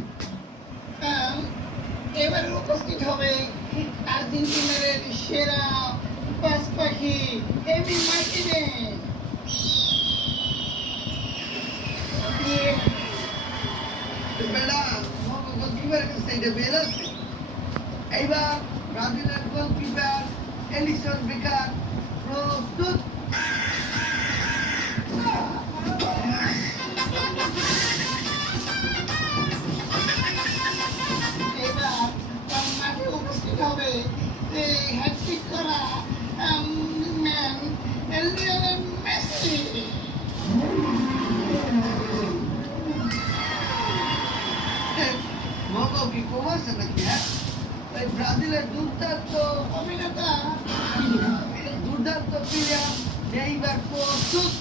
আহ, এবার উপস্থিত হবে আর্জেন্টিনার সেরা পাঁচ পাখি এমি মার্টিনেজ। বেলা গোলকিপার কাছে এটা বের আছে। এইবার ব্রাজিলের গোলকিপার এলিসন বেকার প্রস্তুত। এবার মাঠে উপস্থিত হবে হ্যাটট্রিক করা ম্যান লিওনেল মেসি। মগো কি কমাচ্ছে নাকি? হ্যাঁ, এই ব্রাজিলের দুর্দান্ত অভিনেতা দুর্দান্ত প্লেয়ার নেইমার প্রস্তুত।